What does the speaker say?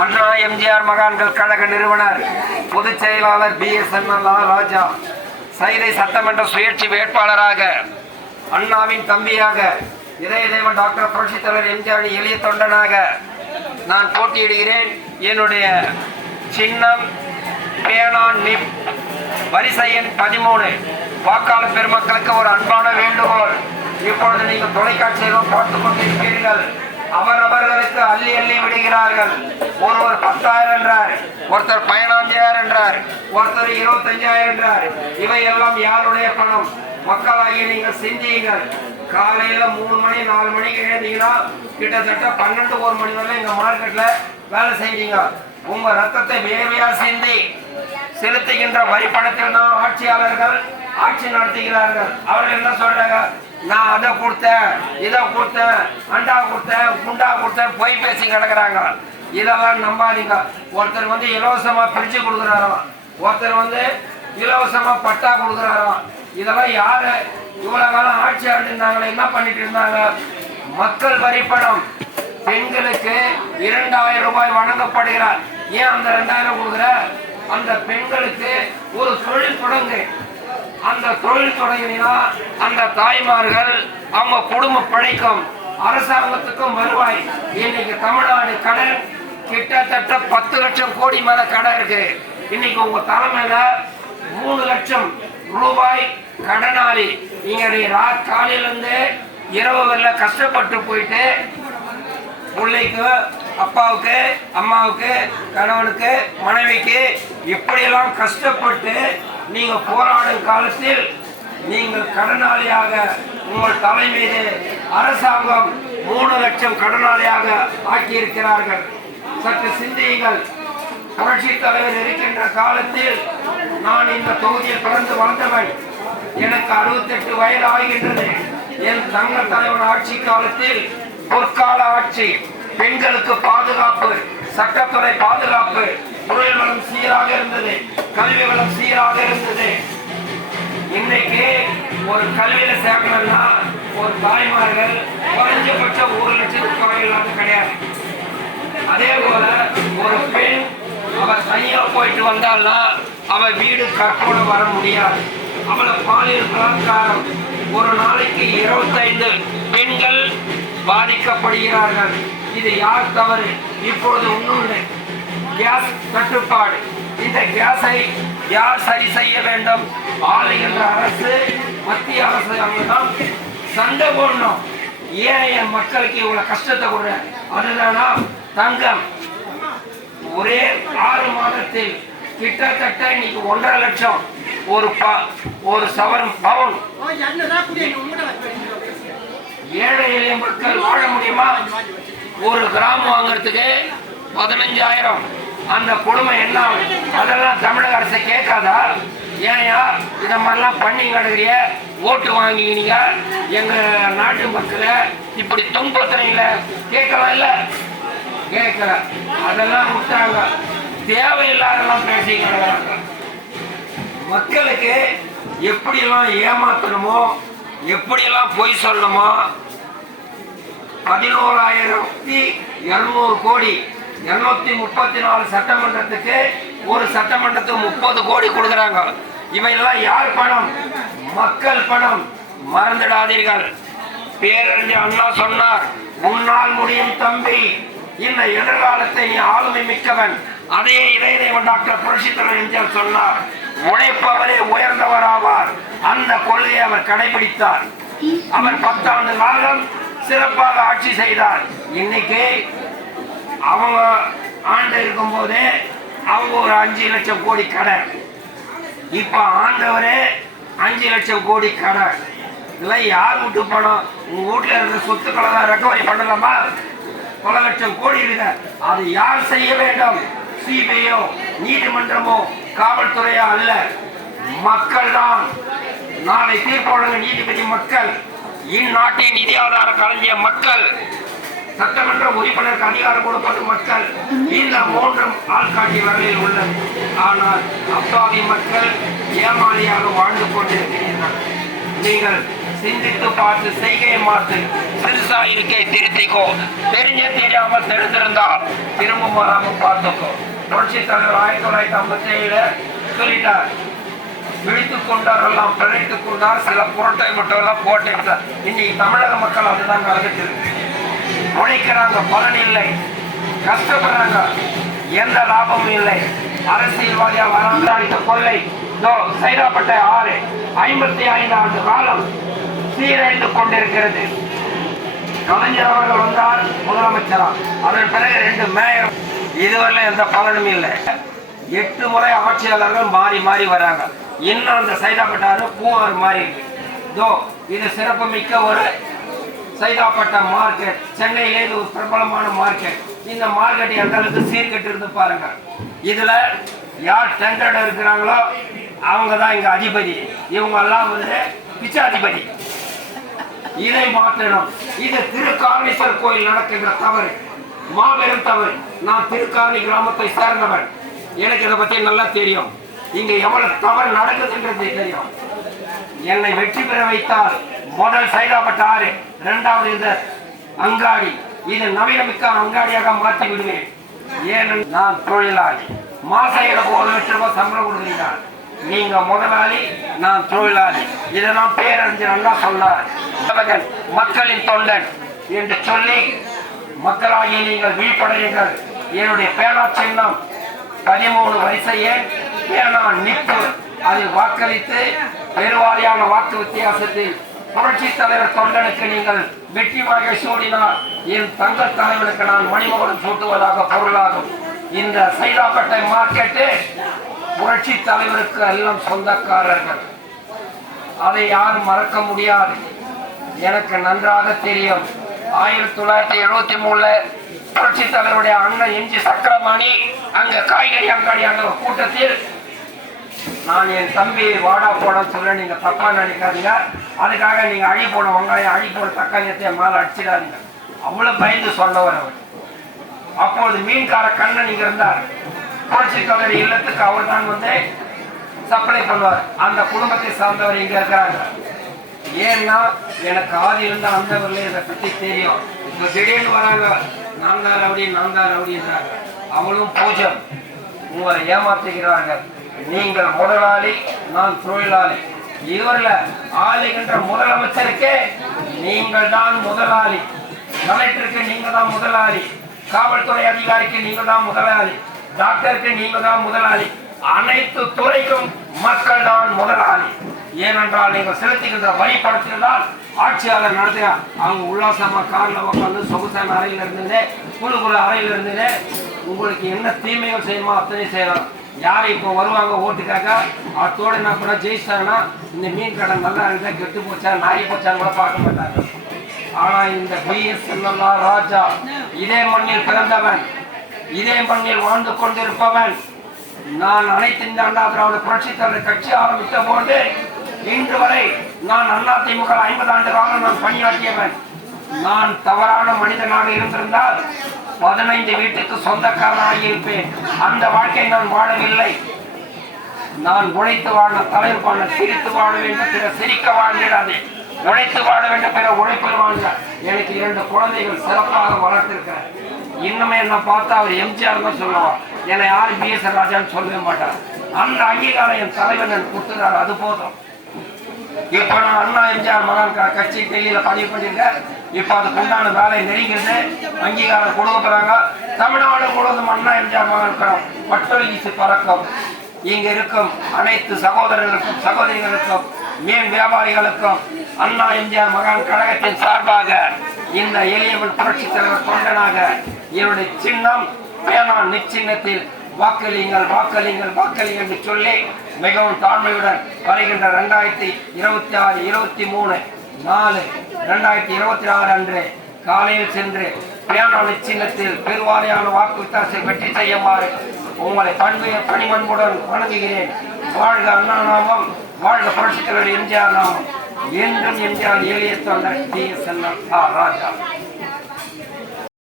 அண்ணா எம்ஜிஆர் மகான்கள் கழக நிறுவனர் பொதுச் செயலாளர் BSNL ராஜா சைதை சட்டமன்ற சுயேட்சை வேட்பாளராக அண்ணாவின் தம்பியாக இதய தெய்வம் டாக்டர் புரட்சித் தலைவர் எம்ஜிஆர் எளிய தொண்டனாக நான் போட்டியிடுகிறேன். என்னுடைய சின்னம் பேனா நிப், வரிசை எண் 13. வாக்காளர் பெருமக்களுக்கு ஒரு அன்பான வேண்டுகோள். இப்பொழுது நீங்கள் தொலைக்காட்சியிலும் பார்த்துக் கொண்டிருக்கிறீர்கள். அவரவர்களுக்கு அள்ளி அள்ளி விடுகிறார்கள். ஒருவர் 10,000 என்றார், ஒருத்தர் 15,000 என்றார், ஒருத்தர் 25,000 என்றார். இவையெல்லாம் யாருடைய பணம்? மக்களாகிய நீங்கள் சிந்தியுங்கள். காலையில 3 மணி 4 மணிக்கு எழுந்தீங்கன்னா கிட்டத்தட்ட 12-1 மணி வரை எங்க மார்க்கெட்ல வேலை செய்றீங்க. உங்க ரத்தத்தை வேர்வையா சிந்தி செலுத்துகின்ற வரி பணத்தில் தான் ஆட்சியாளர்கள் ஆட்சி நடத்துகிறார்கள். அவர்கள் என்ன சொல்றாங்க? நான் அதை கொடுத்தேன், இதை கொடுத்தேன், அண்டா கொடுத்தேன், குண்டா கொடுத்தேன், போய் பேசி கிடக்குறாங்க. இதெல்லாம் நம்பாதீங்க. ஒருத்தர் இலவசமா பிரிச்சு கொடுக்குறாராம், ஒருத்தர் இலவசமா பட்டா கொடுக்குறாராம். இதெல்லாம் யாரு இவ்வளவு காலம் ஆட்சி ஆண்டிருந்தாங்களே, என்ன பண்ணிட்டு இருந்தாங்க? மக்கள் வரி பணம் பெண்களுக்கு 2,000 ரூபாய் வழங்கப்படுகிறார். ஏன் அந்த 2,000 கொடுக்குற? அந்த பெண்களுக்கு ஒரு தொழில் தொடங்கு. அந்த தொழில் தொடங்கினா அந்த தாய்மார்கள் அவங்க குடும்பம் பிழைக்கும், அரசாங்கத்துக்கும் வருவாய். இன்னைக்கு தமிழ்நாடு கடன் கிட்டத்தட்ட 10 லட்சம் கோடி மேல கடன் இருக்கு. இன்னைக்கு உங்க தலைமையில 3 லட்சம் ரூபாய் கடனாளி. நீங்க காலையில இருந்து இரவு வரல கஷ்டப்பட்டு போயிட்டு பிள்ளைக்கு, அப்பாவுக்கு, அம்மாவுக்கு, கணவனுக்கு, மனைவிக்கு இப்படியெல்லாம் கஷ்டப்பட்டு நீங்க போராடும் காலத்தில் நீங்கள் கடனாளியாக உங்கள் தலை மீது அரசாங்கம் 3 லட்சம் கடனாளியாக ஆக்கியிருக்கிறார்கள். சற்று சிந்தியுங்கள். புரட்சி தலைவர் இருக்கின்ற காலத்தில் நான் இந்த தொகுதியில் பிறந்து வளர்ந்தவன். எனக்கு 68 வயது ஆகின்றது. என் தங்க தலைவர் ஆட்சி காலத்தில் பொற்கால ஆட்சி, பெண்களுக்கு பாதுகாப்பு, சட்டத்துறை பாதுகாப்பு, தொழில் வளம் சீராக இருந்தது, கல்வி வளம் சீராக இருந்தது. இன்னைக்கு ஒரு கல்வியில சேர்க்கணும்னா ஒரு தாய்மார்கள் குறைஞ்சபட்சம் 1 லட்சத்துக்கு வாங்கலாம் கிடையாது. அதே போல ஒரு பெண் அவ தனியா போயிட்டு வந்தால்னா அவ வீடு கற்போட வர முடியாது. அவளை பாலியல் பலாத்காரம், ஒரு நாளைக்கு 25 பெண்கள் பாதிக்கப்படுகிறார்கள். இது யார் தவறு? இப்பொழுது ஒன்றும் கேஸ் தட்டுப்பாடு. இந்த கேஸை யார் சரி செய்ய வேண்டும்? ஆளுகின்ற அரசு, மத்திய அரசு தான் சண்டை போடணும். ஏன் என் மக்களுக்கு இவ்வளவு கஷ்டத்தை கொடுற? அதுதானா தங்கம்? ஒரே 6 மாதத்தில் கிட்டத்தட்ட இன்னைக்கு 1.5 லட்சம் ஒரு சவரம் பவுன். ஏழை எளிய மக்கள் வாழ முடியுமா? ஒரு கிராம் வாங்குறதுக்கு 15,000. அந்த கொடுமை என்ன? அதெல்லாம் தமிழக அரசு கேட்காதா? ஏயா இத மாதிரிலாம் பண்ணி கிடக்குறிய, ஓட்டு வாங்கினீங்க, எங்க நாட்டு மக்களை இப்படி துன்புறுத்துறீங்கள, கேட்கலாம் இல்ல? கேட்கல. அதெல்லாம் விட்டாங்க. தேவையில்லாதெல்லாம் பேசி கிடக்குறாங்க. மக்களுக்கு எப்படியெல்லாம் ஏமாத்தணுமோ, எப்படியெல்லாம் பொய் சொல்லணுமோ. 11,200 கோடி, 234 சட்டமன்றத்துக்கு, ஒரு சட்டமன்றத்துக்கு 30 கோடி கொடுக்குறாங்க. இவையெல்லாம் யார் பணம்? மக்கள் பணம். மறந்துடாதீர்கள். பேரறிஞர் அண்ணா சொன்னார், உன்னால் முடியும் தம்பி, இந்த எதிர்காலத்தை நீ ஆளுமை மிக்கவன். அதே இதய தெய்வம் டாக்டர் புரட்சித் தலைவர் எம்ஜிஆர் சொன்னார், உழைப்பவரே உயர்ந்தவர் ஆவார். அந்த கொள்கையை அவர் கடைபிடித்தார். அவர் 10 ஆண்டு காலம் சிறப்பாக ஆட்சி செய்தார். இன்னைக்கு அவங்க ஆண்டு இருக்கும் போதே அவங்க ஒரு 5 லட்சம் கோடி கடன். இப்ப ஆண்டவரே 5 லட்சம் கோடி கடன். இதெல்லாம் யார் வீட்டு பணம்? உங்க வீட்டுல இருக்கிற சொத்துக்களை தான் ரெக்கவரி பண்ணலாமா? பல லட்சம் கோடி இருக்கு. அது யார் செய்ய வேண்டும்? சிபிஐயோ, நீதிமன்றமோ, காவல்துறையோ அல்ல, மக்கள் தான். நாளை தீர்ப்பு வழங்க நீதிபதி மக்கள், இந்நாட்டின் நிதி ஆதார களஞ்சிய மக்கள், சட்டமன்ற உறுப்பினருக்கு அதிகாரம் கொடுப்பது மக்கள். இந்த 3 ஆள்காட்டி வரையில் உள்ளது. ஆனால் அப்பாவி மக்கள் ஏமாளியாக வாழ்ந்து கொண்டிருக்கிறீர்கள். நீங்கள் சிந்தித்து பார்த்து செய்கையை மாற்று. சிறுசா இருக்கை திருத்திக்கோ. தெரிஞ்ச தெரியாம தெரிஞ்சிருந்தால் திரும்ப வராம பார்த்துக்கோ. புரட்சி தலைவர் 1957 சொல்லிட்டார். விழித்துக் கொண்டாரெல்லாம் பிழைத்துக் கொண்டார், சில புரட்டை மட்டும் தான் போட்டார். இன்னைக்கு தமிழக மக்கள் அதுதான் நடந்துட்டு இருக்கு. உழைக்கிறாங்க, பலன் இல்லை, கஷ்டப்படுறாங்க, எந்த லாபமும் இல்லை. அரசியல்வாதியா வராங்க. கொள்ளை சைதாப்பேட்டை 6 55 ஆண்டு காலம் சீரழிந்து கொண்டிருக்கிறது. கலைஞர் அவர்கள் வந்தார் முதலமைச்சரா, அதன் பிறகு 2 மேயர், இதுவரை எந்த பலனும் இல்லை. 8 முறை ஆட்சியாளர்கள் மாறி மாறி வராங்க. இன்னும் அந்த சைதாப்பேட்டை பூவாறு மாறி இருக்கு. இது சிறப்பு மிக்க ஒரு சைதாப்பேட்டை மார்க்கெட். சென்னையிலே இது ஒரு பிரபலமான மார்க்கெட். இந்த மார்க்கெட் எந்த அளவுக்கு சீர்கெட்டு இருந்து பாருங்க. இதுல யார் டெண்டர் இருக்கிறாங்களோ அவங்க தான் இங்க அதிபதி. இவங்க எல்லாம் வந்து பிச்சாதிபதி. இதை மாற்றணும். இது திருக்காரணீஸ்வரர் கோயில் நடக்கின்ற தவறு, மாபெரும் தவறு. நான் திருக்காரணி கிராமத்தை சேர்ந்தவன், எனக்கு இதை பத்தி நல்லா தெரியும். இங்க எவ்வளவு தவறு நடக்குதுன்றது தெரியும். என்னை வெற்றி பெற வைத்தால் முதல் சைதாப்பேட்டை 6, 2வது இந்த அங்காடி, இது நவீனமிக்க அங்காடியாக மாற்றி விடுவேன். ஏனென்றால் நான் தொழிலாளி. மாசம் எனக்கு 1 லட்சம் ரூபாய் சம்பளம் கொடுக்குறீங்க. நீங்க முதலாளி, நான் தொழிலாளி. இதை நான் பேரறிஞர் நல்லா சொன்னார். மக்களின் தொண்டன் என்று சொல்லி மக்களாகிய நீங்கள் விழிப்படையுங்கள். என்னுடைய பேனா சின்னம் 13 வரிசையே பேனா நிப்பு. அதில் வாக்களித்து பெருவாரியான வாக்கு வித்தியாசத்தில் புரட்சி தலைவர் தொண்டனுக்கு நீங்கள் வெற்றி வாகை சூடினால் என் தங்க தலைவனுக்கு நான் மணிமகுடம் சூட்டுவதாக பொருளாகும். இந்த சைதாப்பேட்டை மார்க்கெட்டு புரட்சி தலைவருக்கு எல்லாம் சொந்தக்காரர்கள். அதை யாரும் மறக்க முடியாது. எனக்கு நன்றாக தெரியும். 1973 புரட்சி தலைவருடைய அண்ணன் எம்ஜி சக்கரபாணி அங்க காய்கறி அங்காடி அங்க கூட்டத்தில் நான் என் தம்பி வாடா போட சொல்ல நீங்க தப்பா நினைக்காதீங்க. அதுக்காக நீங்க அழி போன வெங்காயம், அழி போன தக்காளியத்தை மேல அடிச்சிடாதீங்க. அவ்வளவு பயந்து சொன்னவர் அவர். அப்பொழுது மீன்கார கண்ணன் இங்க இருந்தார். புரட்சி தலைவர் இல்லத்துக்கு அவர் தான் வந்து சப்ளை பண்ணுவார். அந்த குடும்பத்தை சார்ந்தவர் இங்க இருக்கிறாங்க. ஏன்னா எனக்கு ஆதியிலிருந்து அந்த இதை பத்தி தெரியும். இப்ப திடீர்னு வராங்க, நான் தான் ரவுடின்றாங்க. அவளும் பூஜம் உங்களை ஏமாத்துகிறார்கள். நீங்கள் முதலாளி, நான் தொழிலாளி. இவர்ல ஆளுகின்ற முதலமைச்சருக்கு நீங்கள் தான் முதலாளி, கலெக்டருக்கு நீங்க தான் முதலாளி, காவல்துறை அதிகாரிக்கு நீங்க தான் முதலாளி, டாக்டருக்கு நீங்க தான் முதலாளி, அனைத்து துறைக்கும் மக்கள் தான் முதலாளி. ஏனென்றால் நீங்கள் செலுத்துகின்ற வரி படத்தில்தான் ஆட்சியாளர் நடத்தினா அவங்க உல்லாசமா கார்ல உட்காந்து சொகுசான அறையில் இருந்தது, குழு அறையில் இருந்தது. உங்களுக்கு என்ன தீமைகள் செய்யணுமோ அத்தனை செய்யலாம். யாரை இப்போ வருவாங்க ஓட்டுக்காக, அதோட என்ன பண்ண ஜெயிச்சிட்டாங்கன்னா இந்த மீன் கடை நல்லா இருந்தா கெட்டு போச்சா நாய் போச்சான்னு கூட பார்க்க மாட்டாங்க. ஆனா இந்த BSNL ராஜா இதே மண்ணில் பிறந்தவன், இதே மண்ணில் வாழ்ந்து கொண்டிருப்பவன். நான் அனைத்து இந்த அண்ணா திராவிட புரட்சி தலைவர் கட்சி ஆரம்பித்த போது இன்று வரை நான் அதிமுக 50 ஆண்டு காலம் நான் பணியாற்றியவன். நான் தவறான மனிதனாக இருந்திருந்தால் 15 வீட்டுக்கு சொந்தக்காரனாக இருப்பேன். அந்த வாழ்க்கை நான் வாழவில்லை. நான் உழைத்து வாழ தலைவர் பண்ண, சிரித்து வாழ வேண்டும், பிற சிரிக்க வாழ்ந்திடாதே. உழைத்து வாழ வேண்டும், பிற உழைப்பில் வாழ்ந்த. எனக்கு 2 குழந்தைகள் சிறப்பாக வளர்த்திருக்கிறேன். இன்னுமே என்ன பார்த்தா அவர் எம்ஜிஆர் தான் சொல்லுவார். என்னை யாரும் BS ராஜான்னு சொல்லவே மாட்டார். அந்த அங்கீகாரம் என் தலைவர் எனக்கு கொடுத்துறாரு, அது போதும். இப்ப நான் அண்ணா எம்ஜிஆர் மகன் கட்சி டெல்லியில பதிவு பண்ணிருக்கேன். இப்ப அதுக்கு உண்டான வேலை நெருங்கிறது. அங்கீகாரம் கொடுக்க போறாங்க. தமிழ்நாடு முழுவதும் அண்ணா எம்ஜிஆர் மகன் பட்டொலிச்சு பறக்கும். இங்க இருக்கும் அனைத்து சகோதரர்களுக்கும் சகோதரிகளுக்கும் மீன் வியாபாரிகளுக்கும் அண்ணா எம்ஜிஆர் மகன் கழகத்தின் சார்பாக இந்த எளியவன் புரட்சி தலைவர் தொண்டனாக என்னுடைய சின்னம் பேனா நிச்சின்னத்தில் வாக்களியுங்கள் வாக்களியுங்கள் வாக்களியுங்கள் என்று சொல்லி மிகவும் தாழ்மையுடன் வருகின்ற 2026-23/4/2026 அன்று காலையில் சென்று பேனா நிச்சின்னத்தில் பெருவாரியான வாக்கு வித்தியாசத்தை வெற்றி செய்யுமாறு உங்களை பணிமன்புடன் வணங்குகிறேன். வாழ்க அண்ணா நாமம், வாழ்க புரட்சித் தலைவர் எம்ஜிஆர் நாமம். என்றும் எம்ஜிஆர் எளிய தொண்டர் BSNL ராஜா.